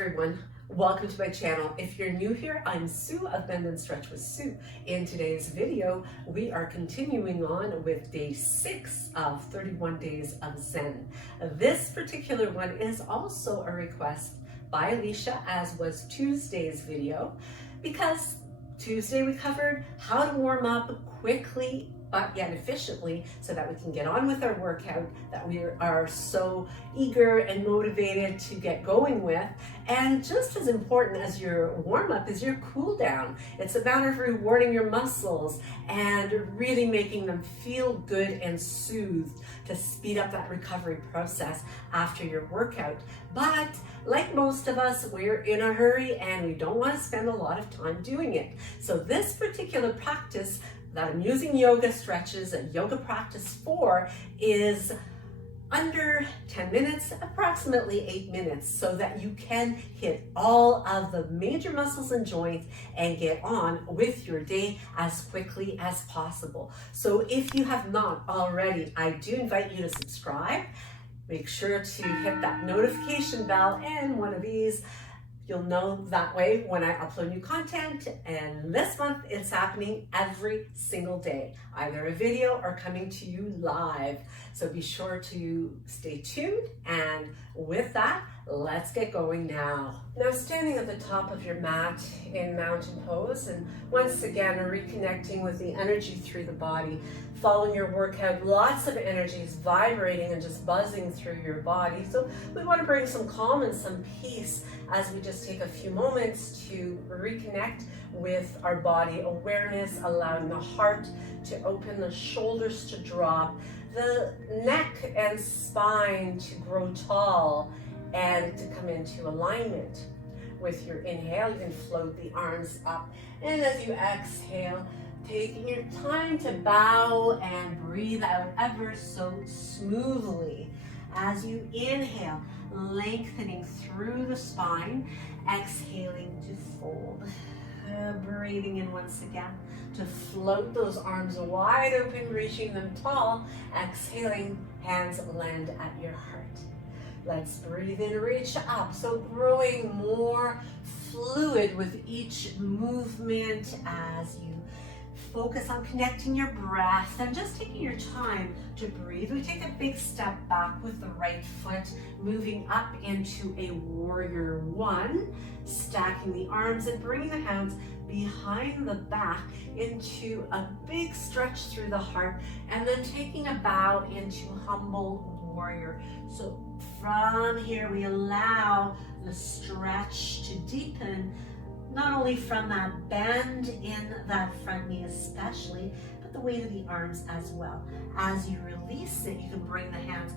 everyone, welcome to my channel. If you're new here, I'm Sue of BendnStretch with Sue. In today's video, we are continuing on with day 6 of 31 days of Zen. This particular one is also a request by Alicia, as was Tuesday's video, because Tuesday we covered how to warm up quickly but yet efficiently so that we can get on with our workout that we are so eager and motivated to get going with. And just as important as your warm-up is your cool down. It's a matter of rewarding your muscles and really making them feel good and soothed to speed up that recovery process after your workout. But like most of us, we're in a hurry and we don't want to spend a lot of time doing it. So this particular practice that I'm using yoga stretches and yoga practice for is under 10 minutes, approximately 8 minutes, so that you can hit all of the major muscles and joints and get on with your day as quickly as possible. So if you have not already, I do invite you to subscribe. Make sure to hit that notification bell, and one of these you'll know that way when I upload new content. And this month it's happening every single day, either a video or coming to you live. So be sure to stay tuned. And with that, let's get going now. Now, standing at the top of your mat in mountain pose, and once again reconnecting with the energy through the body. Following your workout, lots of energy is vibrating and just buzzing through your body. So we want to bring some calm and some peace as we just take a few moments to reconnect with our body awareness, allowing the heart to open, the shoulders to drop, the neck and spine to grow tall and to come into alignment. With your inhale, you can float the arms up, and as you exhale, taking your time to bow and breathe out ever so smoothly. As you inhale, lengthening through the spine, exhaling to fold. Breathing in once again to float those arms wide open, reaching them tall. Exhaling, hands land at your heart. Let's breathe in, reach up. So growing more fluid with each movement as you focus on connecting your breath and just taking your time to breathe. We take a big step back with the right foot, moving up into a warrior one, stacking the arms and bringing the hands behind the back into a big stretch through the heart, and then taking a bow into humble warrior. So from here, we allow the stretch to deepen, not only from that bend in that front knee especially, but the weight of the arms as well. As you release it, you can bring the hands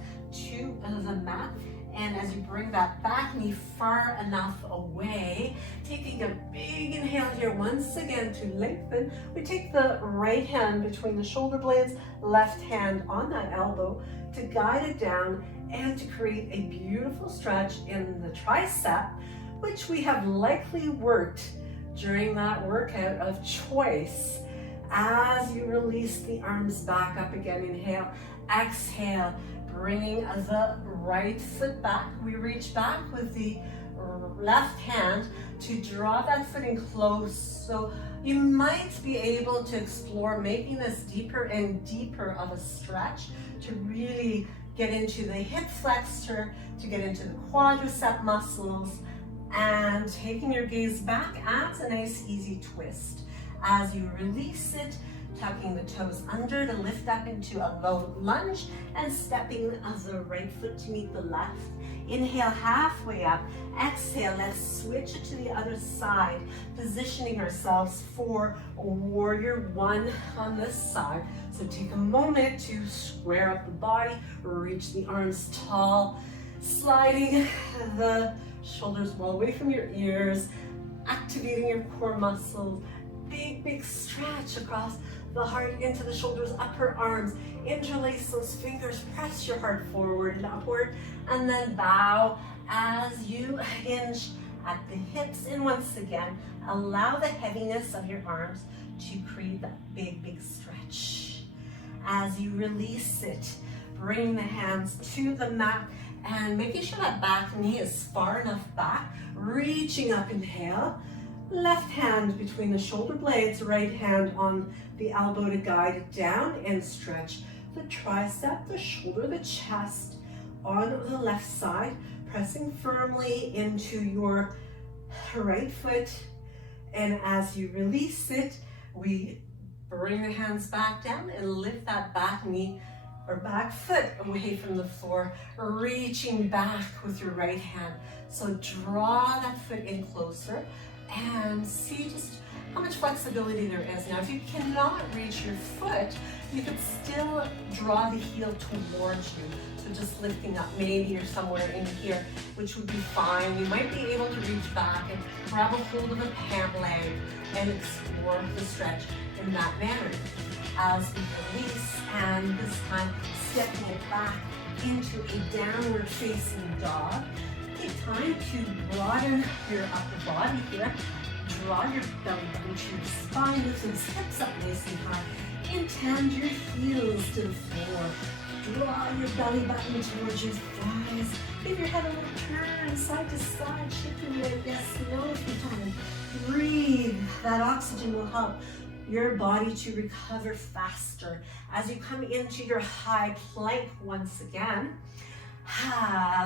to the mat, and as you bring that back knee far enough away, taking a big inhale here once again to lengthen, we take the right hand between the shoulder blades, left hand on that elbow to guide it down and to create a beautiful stretch in the tricep, which we have likely worked during that workout of choice. As you release the arms back up again, inhale, exhale, bringing the right foot back. We reach back with the left hand to draw that foot in close. So you might be able to explore making this deeper and deeper of a stretch to really get into the hip flexor, to get into the quadricep muscles, and taking your gaze back adds a nice easy twist. As you release it, tucking the toes under to lift up into a low lunge and stepping the right foot to meet the left. Inhale halfway up, exhale, let's switch it to the other side, positioning ourselves for warrior one on this side. So take a moment to square up the body, reach the arms tall, sliding the shoulders well away from your ears, activating your core muscles, big stretch across the heart into the shoulders, upper arms, interlace those fingers, press your heart forward and upward, and then bow as you hinge at the hips. And once again, allow the heaviness of your arms to create that big stretch. As you release it, bring the hands to the mat And making sure that back knee is far enough back, reaching up, inhale. Left hand between the shoulder blades, right hand on the elbow to guide it down and stretch the tricep, the shoulder, the chest on the left side, pressing firmly into your right foot. And as you release it, we bring the hands back down and lift that back knee or back foot away from the floor, reaching back with your right hand. So draw that foot in closer and see just how much flexibility there is. Now, if you cannot reach your foot, you can still draw the heel towards you. So just lifting up, maybe you're somewhere in here, which would be fine. You might be able to reach back and grab a hold of a pant leg and explore the stretch in that manner. As we release, and this time stepping it back into a downward facing dog. Take time to broaden your upper body here. Draw your belly button to your spine, lift those hips up nice and high. Intend your heels to the floor. Draw your belly button towards your thighs. Give your head a little turn, side to side, shaking your yes, no if you can. Breathe. That oxygen will help your body to recover faster. As you come into your high plank once again,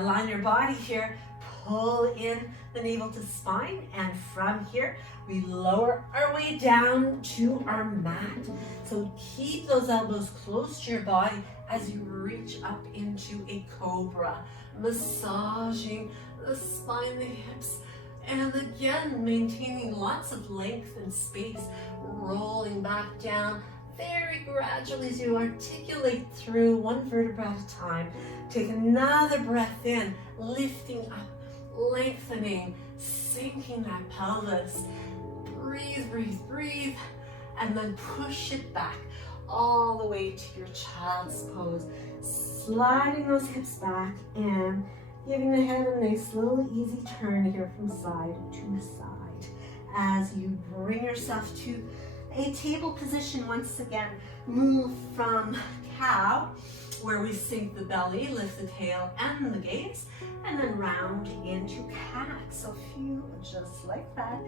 line your body here, pull in the navel to spine, and from here, we lower our way down to our mat. So keep those elbows close to your body as you reach up into a cobra, massaging the spine, the hips, and again, maintaining lots of length and space, rolling back down very gradually as you articulate through one vertebra at a time. Take another breath in, lifting up, lengthening, sinking that pelvis. Breathe, breathe, breathe, and then push it back all the way to your child's pose. Sliding those hips back and giving the head a nice little easy turn here from side to side. As you bring yourself to a table position once again, move from cow, where we sink the belly, lift the tail and the gaze, and then round into cat. So few just like that,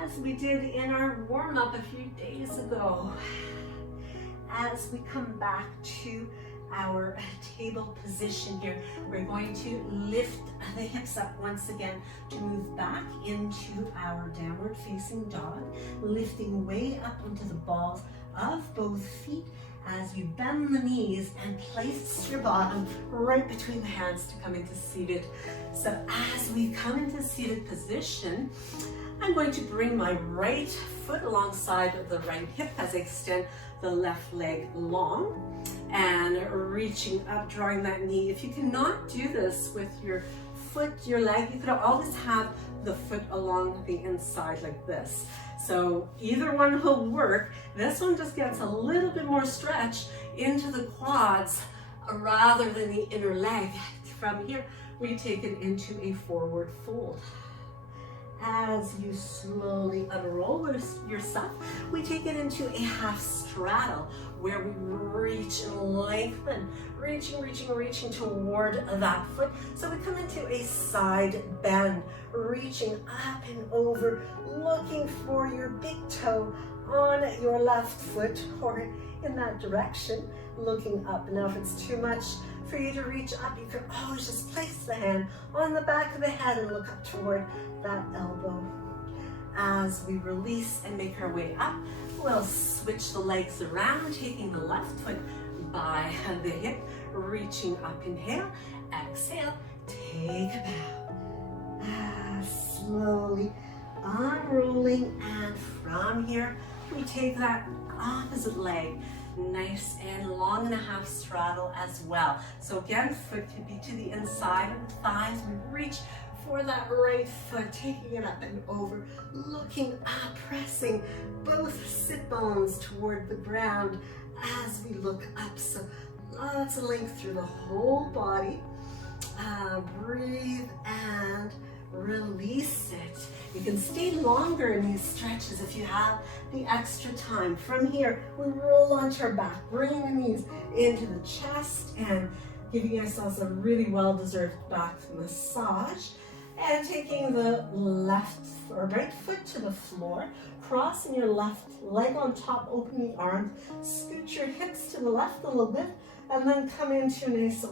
as we did in our warm-up a few days ago. As we come back to our table position here, we're going to lift the hips up once again to move back into our downward facing dog, lifting way up onto the balls of both feet as you bend the knees and place your bottom right between the hands to come into seated. So as we come into seated position, I'm going to bring my right foot alongside of the right hip as I extend the left leg long and reaching up, drawing that knee. If you cannot do this with your foot, your leg, you could always have the foot along the inside like this. So either one will work. This one just gets a little bit more stretch into the quads rather than the inner leg. From here, we take it into a forward fold. As you slowly unroll yourself, we take it into a half straddle where we reach and lengthen, reaching toward that foot. So we come into a side bend, reaching up and over, looking for your big toe on your left foot or in that direction, looking up. Now if it's too much for you to reach up, you can always just place the hand on the back of the head and look up toward that elbow. As we release and make our way up, we'll switch the legs around, taking the left foot by the hip, reaching up, inhale, exhale, take a bow. Slowly unrolling, and from here, we take that opposite leg, nice and long and a half straddle as well. So again, foot can be to the inside of the thighs. We reach for that right foot, taking it up and over, looking up, pressing both sit bones toward the ground as we look up. So lots of length through the whole body. Breathe and release it. You can stay longer in these stretches if you have the extra time. From here, we roll onto our back, bringing the knees into the chest and giving ourselves a really well-deserved back massage. And taking the left or right foot to the floor, crossing your left leg on top, open the arms, scoot your hips to the left a little bit, and then come into a nice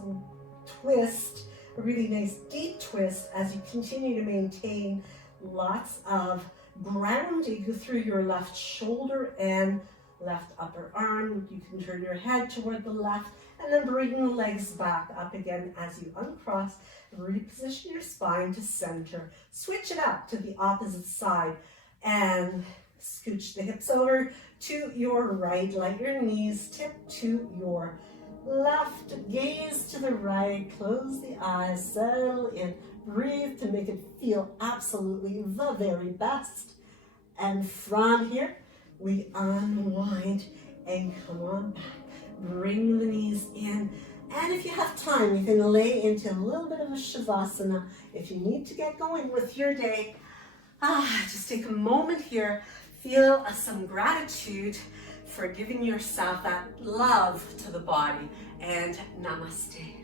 twist, a really nice deep twist as you continue to maintain lots of grounding through your left shoulder and left upper arm. You can turn your head toward the left and then bring the legs back up again as you uncross. Reposition your spine to center. Switch it up to the opposite side and scooch the hips over to your right. Let your knees tip to your left. Gaze to the right. Close the eyes. Settle in. Breathe to make it feel absolutely the very best. And from here, we unwind and come on back. Bring the knees in. And if you have time, you can lay into a little bit of a shavasana. If you need to get going with your day, just take a moment here. Feel some gratitude for giving yourself that love to the body. And namaste.